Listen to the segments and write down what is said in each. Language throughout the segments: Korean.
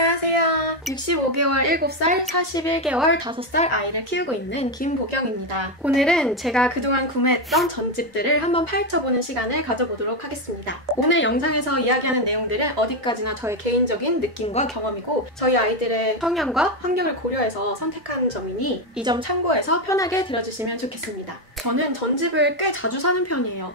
안녕하세요. 65개월 7살, 41개월 5살 아이를 키우고 있는 김보경입니다. 오늘은 제가 그동안 구매했던 전집들을 한번 파헤쳐보는 시간을 가져보도록 하겠습니다. 오늘 영상에서 이야기하는 내용들은 어디까지나 저의 개인적인 느낌과 경험이고 저희 아이들의 성향과 환경을 고려해서 선택한 점이니 이 점 참고해서 편하게 들어주시면 좋겠습니다. 저는 전집을 꽤 자주 사는 편이에요.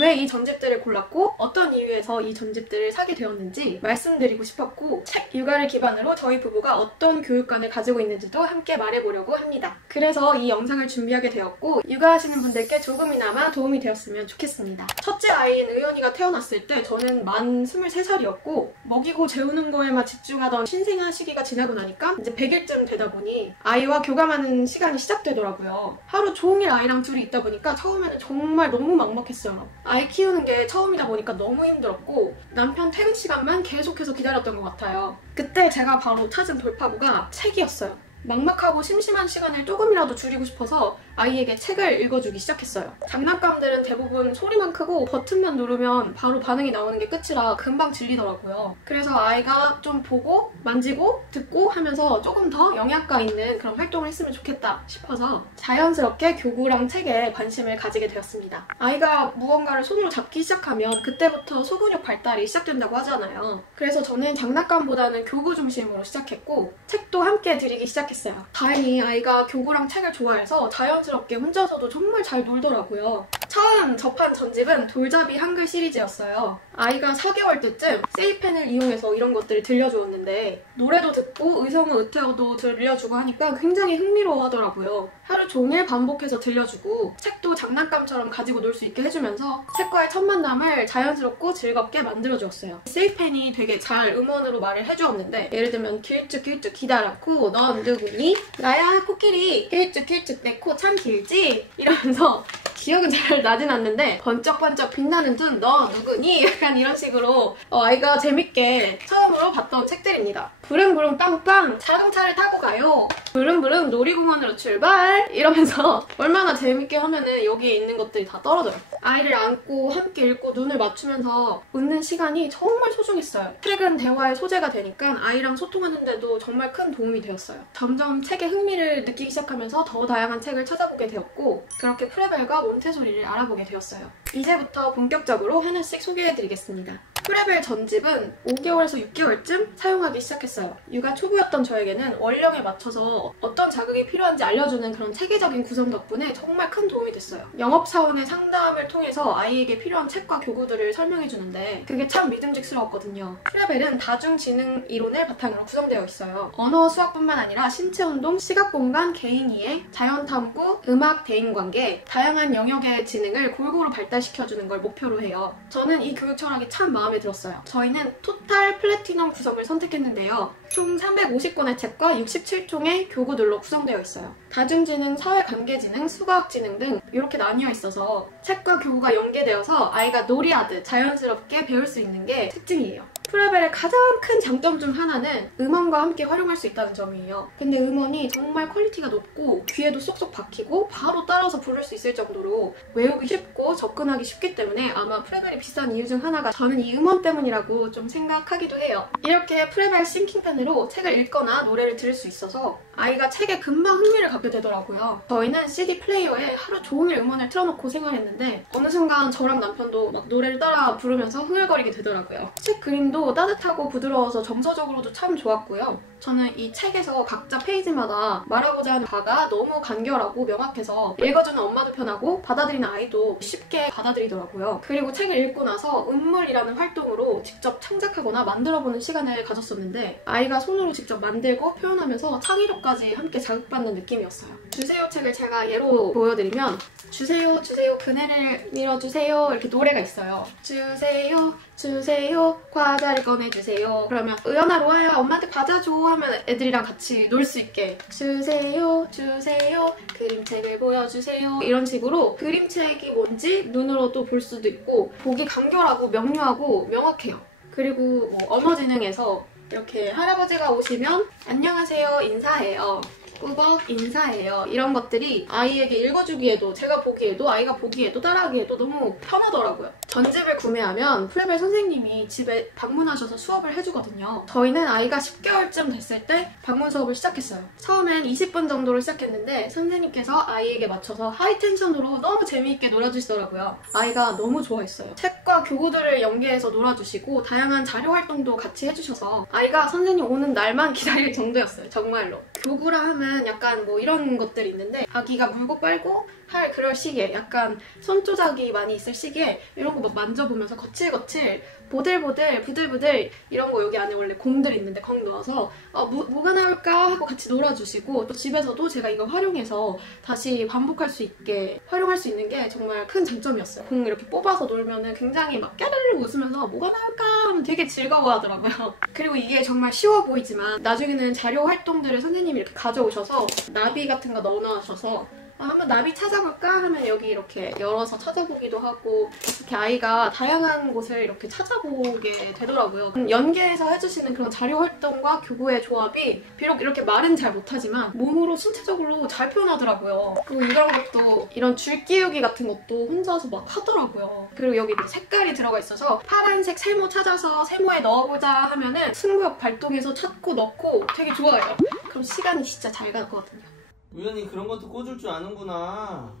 왜 이 전집들을 골랐고 어떤 이유에서 이 전집들을 사게 되었는지 말씀드리고 싶었고 책 육아를 기반으로 저희 부부가 어떤 교육관을 가지고 있는지도 함께 말해보려고 합니다. 그래서 이 영상을 준비하게 되었고 육아하시는 분들께 조금이나마 도움이 되었으면 좋겠습니다. 첫째 아이인 의연이가 태어났을 때 저는 만 23살이었고 먹이고 재우는 거에만 집중하던 신생아 시기가 지나고 나니까 이제 100일쯤 되다 보니 아이와 교감하는 시간이 시작되더라고요. 하루 종일 아이랑 둘이 있다 보니까 처음에는 정말 너무 막막했어요. 아이 키우는 게 처음이다 보니까 너무 힘들었고 남편 퇴근 시간만 계속해서 기다렸던 것 같아요. 그때 제가 바로 찾은 돌파구가 책이었어요. 막막하고 심심한 시간을 조금이라도 줄이고 싶어서 아이에게 책을 읽어주기 시작했어요. 장난감들은 대부분 소리만 크고 버튼만 누르면 바로 반응이 나오는 게 끝이라 금방 질리더라고요. 그래서 아이가 좀 보고 만지고 듣고 하면서 조금 더 영양가 있는 그런 활동을 했으면 좋겠다 싶어서 자연스럽게 교구랑 책에 관심을 가지게 되었습니다. 아이가 무언가를 손으로 잡기 시작하면 그때부터 소근육 발달이 시작된다고 하잖아요. 그래서 저는 장난감보다는 교구 중심으로 시작했고 책도 함께 드리기 시작했어요. 다행히 아이가 교구랑 책을 좋아해서 자연스럽게 혼자서도 정말 잘 놀더라고요. 처음 접한 전집은 돌잡이 한글 시리즈였어요. 아이가 4개월 때쯤 세이펜을 이용해서 이런 것들을 들려주었는데 노래도 듣고 의성어 의태어도 들려주고 하니까 굉장히 흥미로워하더라고요. 하루 종일 반복해서 들려주고 책도 장난감처럼 가지고 놀 수 있게 해주면서 책과의 첫 만남을 자연스럽고 즐겁게 만들어주었어요. 세이펜이 되게 잘 음원으로 말을 해주었는데 예를 들면 길쭉길쭉 기다랗고 넌 누구니? 나야 코끼리 길쭉길쭉 내 코 참 길지? 이러면서 기억은 잘 나진 않는데 번쩍번쩍 빛나는 눈 너 누구니? 약간 이런 식으로 아이가 재밌게 처음으로 봤던 책들입니다. 부릉부릉 빵빵 자동차를 타고 가요. 부릉부릉 놀이공원으로 출발 이러면서 얼마나 재밌게 하면은 여기에 있는 것들이 다 떨어져요. 아이를 안고 함께 읽고 눈을 맞추면서 웃는 시간이 정말 소중했어요. 책은 대화의 소재가 되니까 아이랑 소통하는데도 정말 큰 도움이 되었어요. 점점 책에 흥미를 느끼기 시작하면서 더 다양한 책을 찾아보게 되었고 그렇게 프레벨과 몬테소리를 알아보게 되었어요. 이제부터 본격적으로 하나씩 소개해드리겠습니다. 프레벨 전집은 5개월에서 6개월쯤 사용하기 시작했어요. 육아 초보였던 저에게는 원령에 맞춰서 어떤 자극이 필요한지 알려주는 그런 체계적인 구성 덕분에 정말 큰 도움이 됐어요. 영업사원의 상담을 통해서 아이에게 필요한 책과 교구들을 설명해주는데 그게 참 믿음직스러웠거든요. 프레벨은 다중지능 이론을 바탕으로 구성되어 있어요. 언어 수학뿐만 아니라 신체운동, 시각공간, 개인이해, 자연탐구, 음악, 대인관계, 다양한 영역의 지능을 골고루 발달시켜주는 걸 목표로 해요. 저는 이 교육 철학이 참 마음에 들었어요. 저희는 토탈 플래티넘 구성을 선택했는데요. 총 350권의 책과 67종의 교구들로 구성되어 있어요. 다중지능, 사회관계지능, 수과학지능 등 이렇게 나뉘어 있어서 책과 교구가 연계되어서 아이가 놀이하듯 자연스럽게 배울 수 있는 게 특징이에요. 프레벨의 가장 큰 장점 중 하나는 음원과 함께 활용할 수 있다는 점이에요. 근데 음원이 정말 퀄리티가 높고 귀에도 쏙쏙 박히고 바로 따라서 부를 수 있을 정도로 외우기 쉽고 접근하기 쉽기 때문에 아마 프레벨이 비싼 이유 중 하나가 저는 이 음원 때문이라고 좀 생각하기도 해요. 이렇게 프레벨 싱킹펜으로 책을 읽거나 노래를 들을 수 있어서 아이가 책에 금방 흥미를 갖게 되더라고요. 저희는 CD 플레이어에 하루 종일 음원을 틀어놓고 생활했는데 어느 순간 저랑 남편도 막 노래를 따라 부르면서 흥얼거리게 되더라고요. 책 그림도 따뜻하고 부드러워서 정서적으로도 참 좋았고요. 저는 이 책에서 각자 페이지마다 말하고자 하는 바가 너무 간결하고 명확해서 읽어주는 엄마도 편하고 받아들이는 아이도 쉽게 받아들이더라고요. 그리고 책을 읽고 나서 음물이라는 활동으로 직접 창작하거나 만들어보는 시간을 가졌었는데 아이가 손으로 직접 만들고 표현하면서 창의력까지 함께 자극받는 느낌이었어요. 주세요 책을 제가 예로 보여드리면 주세요 주세요 그네를 밀어주세요 이렇게 노래가 있어요. 주세요 주세요 과자를 꺼내주세요. 그러면 의연아 로아야 엄마한테 과자 줘 하면 애들이랑 같이 놀 수 있게 주세요 주세요 그림책을 보여주세요 이런 식으로 그림책이 뭔지 눈으로도 볼 수도 있고 보기 간결하고 명료하고 명확해요. 그리고 언어지능에서 이렇게 할아버지가 오시면 안녕하세요 인사해요. 꾸벅 인사예요. 이런 것들이 아이에게 읽어주기에도 제가 보기에도 아이가 보기에도 따라하기에도 너무 편하더라고요. 전집을 구매하면 프레벨 선생님이 집에 방문하셔서 수업을 해주거든요. 저희는 아이가 10개월쯤 됐을 때 방문 수업을 시작했어요. 처음엔 20분 정도로 시작했는데 선생님께서 아이에게 맞춰서 하이텐션으로 너무 재미있게 놀아주시더라고요. 아이가 너무 좋아했어요. 책과 교구들을 연계해서 놀아주시고 다양한 자료 활동도 같이 해주셔서 아이가 선생님 오는 날만 기다릴 정도였어요. 정말로. 교구라 하면 약간 뭐 이런 것들이 있는데 아기가 물고 빨고 할 그럴 시기에 약간 손조작이 많이 있을 시기에 이런 거 막 만져보면서 거칠거칠 보들보들 부들부들 이런 거 여기 안에 원래 공들이 있는데 공 넣어서 뭐가 나올까 하고 같이 놀아주시고 또 집에서도 제가 이거 활용해서 다시 반복할 수 있게 활용할 수 있는 게 정말 큰 장점이었어요. 공 이렇게 뽑아서 놀면은 굉장히 막 깨르르 웃으면서 뭐가 나올까 하면 되게 즐거워하더라고요. 그리고 이게 정말 쉬워 보이지만 나중에는 자료 활동들을 선생님이 이렇게 가져오셔서 나비 같은 거 넣어놓으셔서 한번 나비 찾아볼까 하면 여기 이렇게 열어서 찾아보기도 하고 이렇게 아이가 다양한 곳을 이렇게 찾아보게 되더라고요. 연계해서 해주시는 그런 자료 활동과 교구의 조합이 비록 이렇게 말은 잘 못하지만 몸으로 신체적으로 잘 표현하더라고요. 그리고 이런 것도 이런 줄 끼우기 같은 것도 혼자서 막 하더라고요. 그리고 여기 색깔이 들어가 있어서 파란색 세모 찾아서 세모에 넣어보자 하면은 승부욕 발동해서 찾고 넣고 되게 좋아해요. 그럼 시간이 진짜 잘 갈 것 같거든요. 우연히 그런 것도 꽂을 줄 아는구나.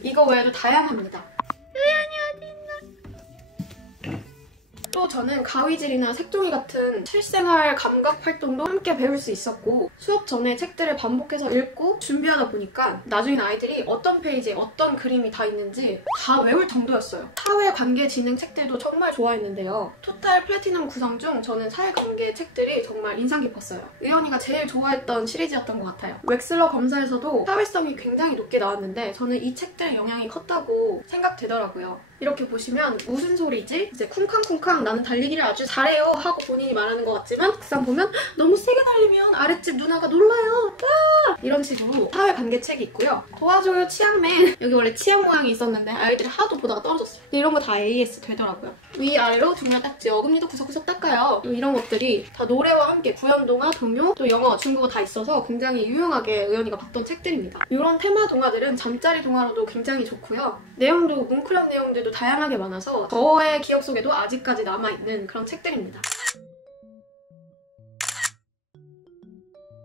이거 외에도 다양합니다. 우연이 어디 있나? 또 저는 가위질이나 색종이 같은 실생활 감각 활동도 함께 배울 수 있었고 수업 전에 책들을 반복해서 읽고 준비하다 보니까 나중엔 아이들이 어떤 페이지에 어떤 그림이 다 있는지 다 외울 정도였어요. 사회관계 진행 책들도 정말 좋아했는데요. 토탈 플래티넘 구성 중 저는 사회관계 책들이 정말 인상 깊었어요. 의연이가 제일 좋아했던 시리즈였던 것 같아요. 웩슬러 검사에서도 사회성이 굉장히 높게 나왔는데 저는 이 책들의 영향이 컸다고 생각되더라고요. 이렇게 보시면 무슨 소리지? 이제 쿵쾅쿵쾅 나는 달리기를 아주 잘해요 하고 본인이 말하는 것 같지만 막상 보면 너무 세게 달리면 아랫집 누나가 놀라요. 와! 이런 식으로 사회관계책이 있고요. 도와줘요 치약맨. 여기 원래 치약 모양이 있었는데 아이들이 하도 보다가 떨어졌어요. 근데 이런 거 다 AS 되더라고요. 위아래로 중요한 딱지 어금니도 구석구석 닦아요. 이런 것들이 다 노래와 함께 구연동화, 동요, 또 영어, 중국어 다 있어서 굉장히 유용하게 의연이가 봤던 책들입니다. 이런 테마 동화들은 잠자리 동화로도 굉장히 좋고요. 내용도 뭉클한 내용들도 다양하게 많아서 저의 기억 속에도 아직까지 남아있는 그런 책들입니다.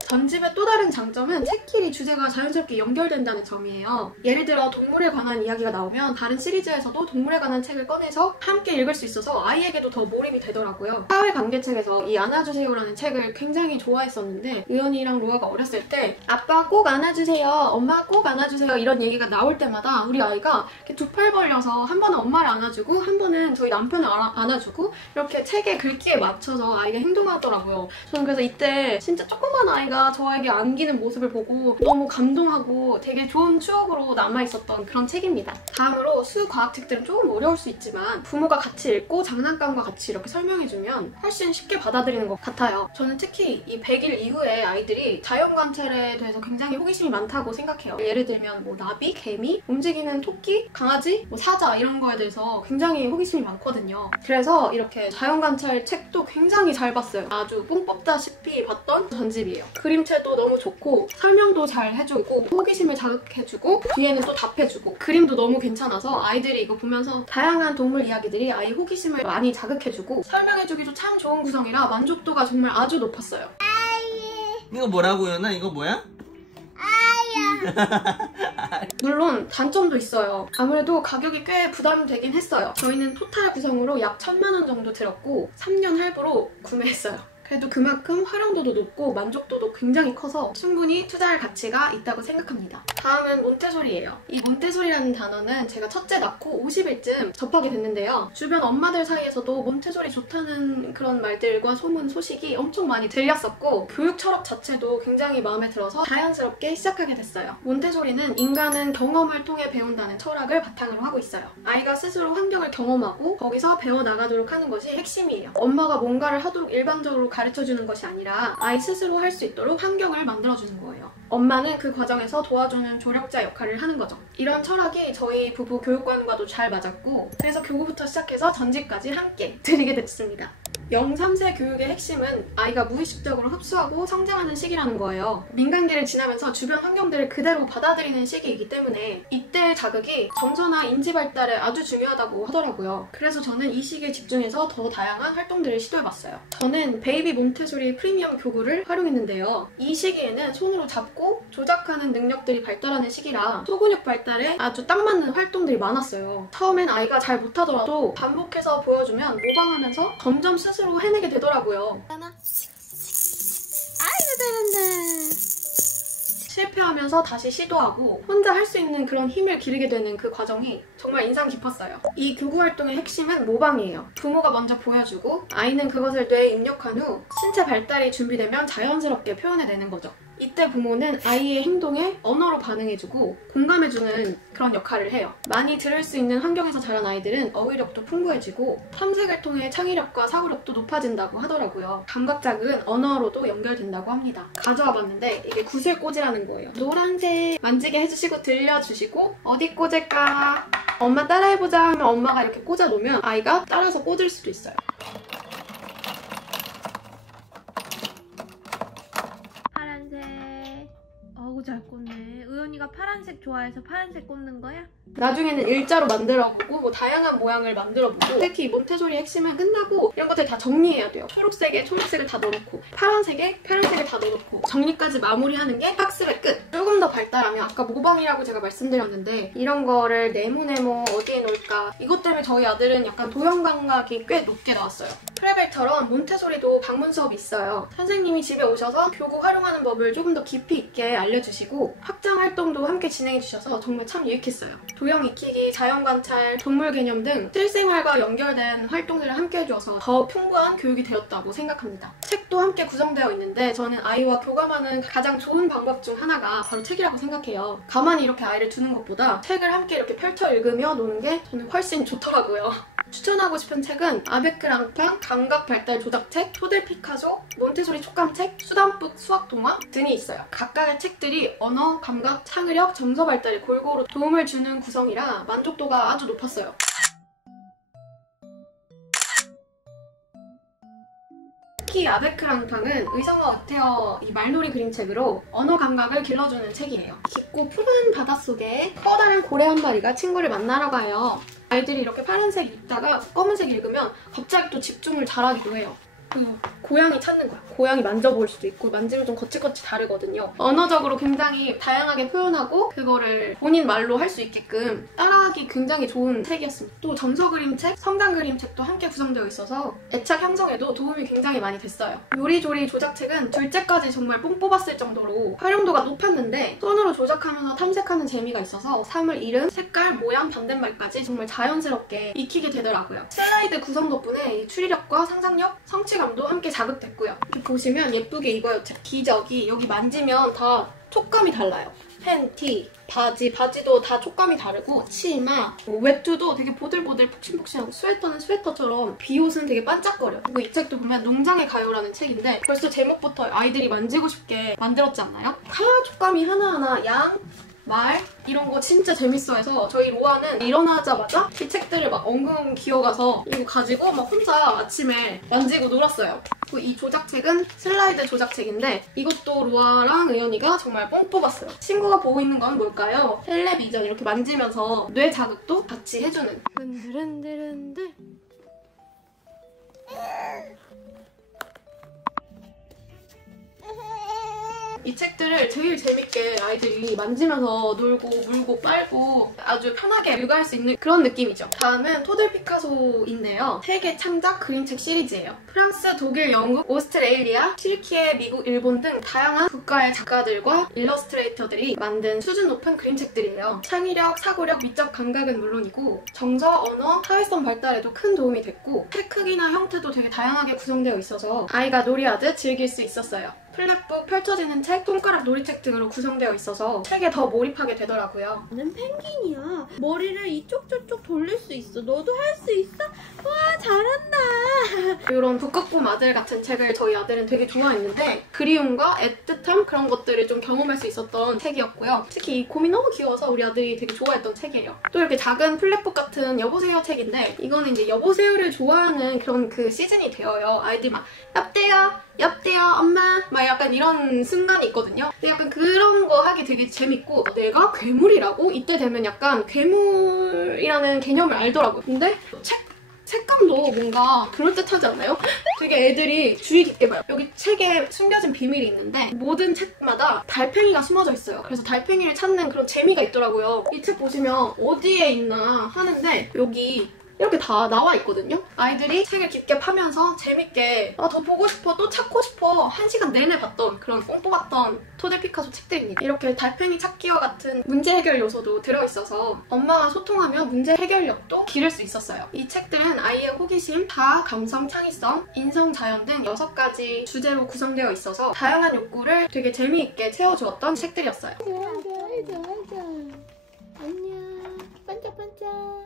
전집의 또 다른 장점은 책끼리 주제가 자연스럽게 연결된다는 점이에요. 예를 들어 동물에 관한 이야기가 나오면 다른 시리즈에서도 동물에 관한 책을 꺼내서 함께 읽을 수 있어서 아이에게도 더 몰입이 되더라고요. 사회관계책에서 이 안아주세요라는 책을 굉장히 좋아했었는데 의연이랑 로아가 어렸을 때 아빠 꼭 안아주세요, 엄마 꼭 안아주세요 이런 얘기가 나올 때마다 우리 아이가 이렇게 두 팔 벌려서 한 번은 엄마를 안아주고 한 번은 저희 남편을 안아주고 이렇게 책의 글귀에 맞춰서 아이가 행동하더라고요. 저는 그래서 이때 진짜 조그만 아이가 저에게 안기는 모습을 보고 너무 감동하고 되게 좋은 추억으로 남아있었던 그런 책입니다. 다음으로 수과학책들은 조금 어려울 수 있지만 부모가 같이 읽고 장난감과 같이 이렇게 설명해주면 훨씬 쉽게 받아들이는 것 같아요. 저는 특히 이 100일 이후에 아이들이 자연관찰에 대해서 굉장히 호기심이 많다고 생각해요. 예를 들면 뭐 나비, 개미, 움직이는 토끼, 강아지, 뭐 사자 이런 거에 대해서 굉장히 호기심이 많거든요. 그래서 이렇게 자연관찰 책도 굉장히 잘 봤어요. 아주 뽕 뽑다시피 봤던 전집이에요. 그림체도 너무 좋고 설명도 잘 해주고 호기심을 자극해주고 뒤에는 또 답해주고 그림도 너무 괜찮아서 아이들이 이거 보면서 다양한 동물 이야기들이 아이 호기심을 많이 자극해주고 설명해주기도 참 좋은 구성이라 만족도가 정말 아주 높았어요. 이거 뭐라고요? 나 이거 뭐야? 물론 단점도 있어요. 아무래도 가격이 꽤 부담되긴 했어요. 저희는 토탈 구성으로 약 1000만 원 정도 들었고 3년 할부로 구매했어요. 그래도 그만큼 활용도도 높고 만족도도 굉장히 커서 충분히 투자할 가치가 있다고 생각합니다. 다음은 몬테소리예요. 이 몬테소리라는 단어는 제가 첫째 낳고 50일쯤 접하게 됐는데요. 주변 엄마들 사이에서도 몬테소리 좋다는 그런 말들과 소문, 소식이 엄청 많이 들렸었고 교육 철학 자체도 굉장히 마음에 들어서 자연스럽게 시작하게 됐어요. 몬테소리는 인간은 경험을 통해 배운다는 철학을 바탕으로 하고 있어요. 아이가 스스로 환경을 경험하고 거기서 배워나가도록 하는 것이 핵심이에요. 엄마가 뭔가를 하도록 일방적으로 가르쳐주는 것이 아니라 아이 스스로 할 수 있도록 환경을 만들어주는 거예요. 엄마는 그 과정에서 도와주는 조력자 역할을 하는 거죠. 이런 철학이 저희 부부 교육관과도 잘 맞았고 그래서 교구부터 시작해서 전집까지 함께 드리게 됐습니다. 0~3세 교육의 핵심은 아이가 무의식적으로 흡수하고 성장하는 시기라는 거예요. 민간기를 지나면서 주변 환경들을 그대로 받아들이는 시기이기 때문에 이때의 자극이 정서나 인지 발달에 아주 중요하다고 하더라고요. 그래서 저는 이 시기에 집중해서 더 다양한 활동들을 시도해봤어요. 저는 베이비 몬테소리 프리미엄 교구를 활용했는데요. 이 시기에는 손으로 잡고 조작하는 능력들이 발달하는 시기라 소근육 발달에 아주 딱 맞는 활동들이 많았어요. 처음엔 아이가 잘 못하더라도 반복해서 보여주면 모방하면서 점점 스스로 해내게 되더라고요. 아이고 잘한다. 실패하면서 다시 시도하고 혼자 할 수 있는 그런 힘을 기르게 되는 그 과정이 정말 인상 깊었어요. 이 교구 활동의 핵심은 모방이에요. 부모가 먼저 보여주고 아이는 그것을 뇌에 입력한 후 신체 발달이 준비되면 자연스럽게 표현해내는 거죠. 이때 부모는 아이의 행동에 언어로 반응해주고 공감해주는 그런 역할을 해요. 많이 들을 수 있는 환경에서 자란 아이들은 어휘력도 풍부해지고 탐색을 통해 창의력과 사고력도 높아진다고 하더라고요. 감각자극은 언어로도 연결된다고 합니다. 가져와 봤는데 이게 구슬꽂이라는 거예요. 노란색 만지게 해주시고 들려주시고 어디 꽂을까? 엄마 따라해보자 하면 엄마가 이렇게 꽂아놓으면 아이가 따라서 꽂을 수도 있어요. 어우 잘 꽂네. 의연이가 파란색 좋아해서 파란색 꽂는 거야? 나중에는 일자로 만들어보고 뭐 다양한 모양을 만들어보고 특히 몬테소리 핵심은 끝나고 이런 것들 다 정리해야 돼요. 초록색에 초록색을 다 넣어놓고 파란색에 파란색을 다 넣어놓고 정리까지 마무리하는 게 학습의 끝! 조금 더 발달하면 아까 모방이라고 제가 말씀드렸는데 이런 거를 네모네모 어디에 놓을까 이것 때문에 저희 아들은 약간 도형 감각이 꽤 높게 나왔어요. 프레벨처럼 몬테소리도 방문 수업이 있어요. 선생님이 집에 오셔서 교구 활용하는 법을 조금 더 깊이 있게 알려주시고 확장 활동도 함께 진행해주셔서 정말 참 유익했어요. 도형 익히기, 자연관찰, 동물 개념 등 실생활과 연결된 활동들을 함께 해줘서 더 풍부한 교육이 되었다고 생각합니다. 책도 함께 구성되어 있는데 저는 아이와 교감하는 가장 좋은 방법 중 하나가 바로 책이라고 생각해요. 가만히 이렇게 아이를 두는 것보다 책을 함께 이렇게 펼쳐 읽으며 노는 게 저는 훨씬 좋더라고요. 추천하고 싶은 책은 아베크랑팡 감각 발달 조작책, 토들 피카소, 몬테소리 촉감책, 수담북 수학 동화 등이 있어요. 각각의 책들이 언어, 감각, 창의력, 정서 발달에 골고루 도움을 주는 구성이라 만족도가 아주 높았어요. 특히 아베크랑팡은 의성어 어테어 이 말놀이 그림책으로 언어 감각을 길러주는 책이에요. 깊고 푸른 바닷속에 커다란 고래 한 마리가 친구를 만나러 가요. 아이들이 이렇게 파란색 읽다가 검은색 읽으면 갑자기 또 집중을 잘하기도 해요. 고양이 찾는 거야. 고양이 만져볼 수도 있고 만지면 좀 거칠거칠 다르거든요. 언어적으로 굉장히 다양하게 표현하고 그거를 본인 말로 할 수 있게끔 따라하기 굉장히 좋은 책이었습니다. 또 점서 그림책, 성장 그림책도 함께 구성되어 있어서 애착 형성에도 도움이 굉장히 많이 됐어요. 요리조리 조작책은 둘째까지 정말 뽕 뽑았을 정도로 활용도가 높았는데 손으로 조작하면서 탐색하는 재미가 있어서 사물 이름, 색깔, 모양, 반대말까지 정말 자연스럽게 익히게 되더라고요. 슬라이드 구성 덕분에 이 추리력과 상상력, 성취감도 함께 자극됐고요. 이렇게 보시면 예쁘게 이거요. 기저귀 여기 만지면 다 촉감이 달라요. 팬티, 바지도 다 촉감이 다르고 치마, 외투도 되게 보들보들 폭신폭신하고 스웨터는 스웨터처럼 비옷은 되게 반짝거려. 그리고 이 책도 보면 농장의 가요라는 책인데 벌써 제목부터 아이들이 만지고 싶게 만들었지 않나요? 칼라 촉감이 하나하나 양, 말 이런 거 진짜 재밌어해서 저희 로아는 일어나자마자 이 책들을 막 엉금 기어가서 이거 가지고 막 혼자 아침에 만지고 놀았어요. 그리고 이 조작책은 슬라이드 조작책인데 이것도 로아랑 의연이가 정말 뽕 뽑았어요. 친구가 보고 있는 건 뭘까요? 텔레비전 이렇게 만지면서 뇌 자극도 같이 해주는 흔들흔들흔들 이 책들을 제일 재밌게 아이들이 만지면서 놀고 물고 빨고 아주 편하게 육아할 수 있는 그런 느낌이죠. 다음은 토들 피카소인데요. 세계 창작 그림책 시리즈예요. 프랑스, 독일, 영국, 오스트레일리아, 튀르키예, 미국, 일본 등 다양한 국가의 작가들과 일러스트레이터들이 만든 수준 높은 그림책들이에요. 창의력, 사고력, 미적 감각은 물론이고 정서, 언어, 사회성 발달에도 큰 도움이 됐고 책 크기나 형태도 되게 다양하게 구성되어 있어서 아이가 놀이하듯 즐길 수 있었어요. 플랫북, 펼쳐지는 책, 손가락 놀이책 등으로 구성되어 있어서 책에 더 몰입하게 되더라고요. 나는 펭귄이야. 머리를 이쪽 저쪽 돌릴 수 있어. 너도 할 수 있어? 와 잘한다. 이런 북극곰 아들 같은 책을 저희 아들은 되게 좋아했는데 그리움과 애틋함 그런 것들을 좀 경험할 수 있었던 책이었고요. 특히 이 곰이 너무 귀여워서 우리 아들이 되게 좋아했던 책이에요. 또 이렇게 작은 플랫북 같은 여보세요 책인데 이거는 이제 여보세요를 좋아하는 그런 그 시즌이 되어요. 아이들이 막 여보세요 엄마 막 약간 이런 순간이 있거든요. 근데 약간 그런 거 하기 되게 재밌고 내가 괴물이라고? 이때 되면 약간 괴물이라는 개념을 알더라고요. 근데 색감도 뭔가 그럴듯하지 않아요? 되게 애들이 주의 깊게 봐요. 여기 책에 숨겨진 비밀이 있는데 모든 책마다 달팽이가 숨어져 있어요. 그래서 달팽이를 찾는 그런 재미가 있더라고요. 이 책 보시면 어디에 있나 하는데 여기 이렇게 다 나와 있거든요. 아이들이 책을 깊게 파면서 재밌게 더 보고 싶어, 또 찾고 싶어 1시간 내내 봤던 그런 뽕 뽑았던 토델 피카소 책들입니다. 이렇게 달팽이 찾기와 같은 문제 해결 요소도 들어있어서 엄마와 소통하며 문제 해결력도 기를 수 있었어요. 이 책들은 아이의 호기심, 자아, 감성, 창의성, 인성, 자연 등 6가지 주제로 구성되어 있어서 다양한 욕구를 되게 재미있게 채워주었던 책들이었어요. 안녕. 반짝반짝.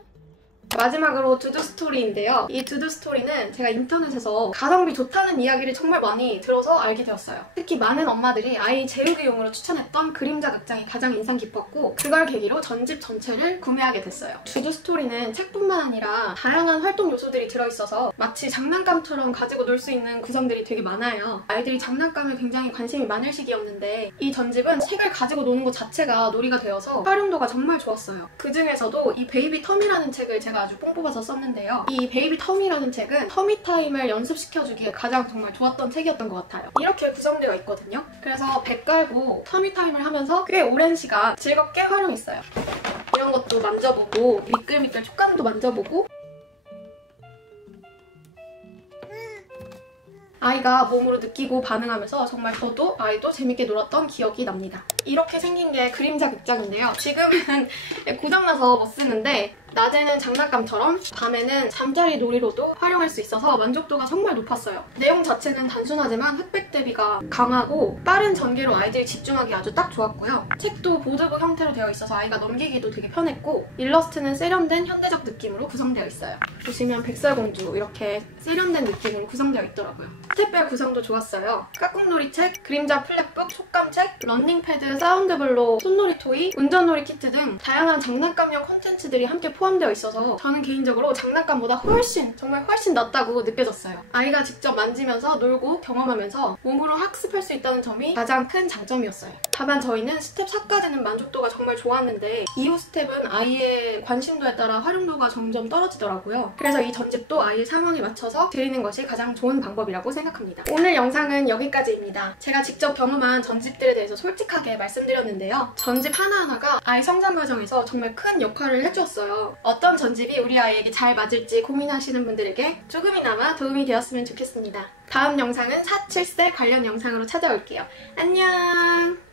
마지막으로 두두 스토리인데요. 이 두두 스토리는 제가 인터넷에서 가성비 좋다는 이야기를 정말 많이 들어서 알게 되었어요. 특히 많은 엄마들이 아이 재우기용으로 추천했던 그림자 극장이 가장 인상 깊었고 그걸 계기로 전집 전체를 구매하게 됐어요. 두두 스토리는 책뿐만 아니라 다양한 활동 요소들이 들어있어서 마치 장난감처럼 가지고 놀 수 있는 구성들이 되게 많아요. 아이들이 장난감에 굉장히 관심이 많을 시기였는데 이 전집은 책을 가지고 노는 것 자체가 놀이가 되어서 활용도가 정말 좋았어요. 그 중에서도 이 베이비 텀이라는 책을 제가 아주 뽕 뽑아서 썼는데요. 이 베이비 텀이라는 책은 터미타임을 연습시켜주기에 가장 정말 좋았던 책이었던 것 같아요. 이렇게 구성되어 있거든요. 그래서 배 깔고 터미타임을 하면서 꽤 오랜 시간 즐겁게 활용했어요. 이런 것도 만져보고 미끌미끌 촉감도 만져보고 아이가 몸으로 느끼고 반응하면서 정말 저도 아이도 재밌게 놀았던 기억이 납니다. 이렇게 생긴 게 그림자 극장인데요. 지금은 고장나서 못 쓰는데 낮에는 장난감처럼 밤에는 잠자리 놀이로도 활용할 수 있어서 만족도가 정말 높았어요. 내용 자체는 단순하지만 흑백 대비가 강하고 빠른 전개로 아이들이 집중하기 아주 딱 좋았고요. 책도 보드북 형태로 되어 있어서 아이가 넘기기도 되게 편했고 일러스트는 세련된 현대적 느낌으로 구성되어 있어요. 보시면 백설공주 이렇게 세련된 느낌으로 구성되어 있더라고요. 스텝별 구성도 좋았어요. 까꿍놀이 책, 그림자 플랫북, 촉감책, 러닝패드, 사운드블로, 손놀이 토이, 운전놀이 키트 등 다양한 장난감용 콘텐츠들이 함께 포함되어 있어서 저는 개인적으로 장난감보다 정말 훨씬 낫다고 느껴졌어요. 아이가 직접 만지면서 놀고 경험하면서 몸으로 학습할 수 있다는 점이 가장 큰 장점이었어요. 다만 저희는 스텝 4까지는 만족도가 정말 좋았는데 이후 스텝은 아이의 관심도에 따라 활용도가 점점 떨어지더라고요. 그래서 이 전집도 아이의 상황에 맞춰서 드리는 것이 가장 좋은 방법이라고 생각합니다. 오늘 영상은 여기까지입니다. 제가 직접 경험한 전집들에 대해서 솔직하게 말씀드렸는데요. 전집 하나하나가 아이 성장 과정에서 정말 큰 역할을 해주었어요. 어떤 전집이 우리 아이에게 잘 맞을지 고민하시는 분들에게 조금이나마 도움이 되었으면 좋겠습니다. 다음 영상은 4, 7세 관련 영상으로 찾아올게요. 안녕!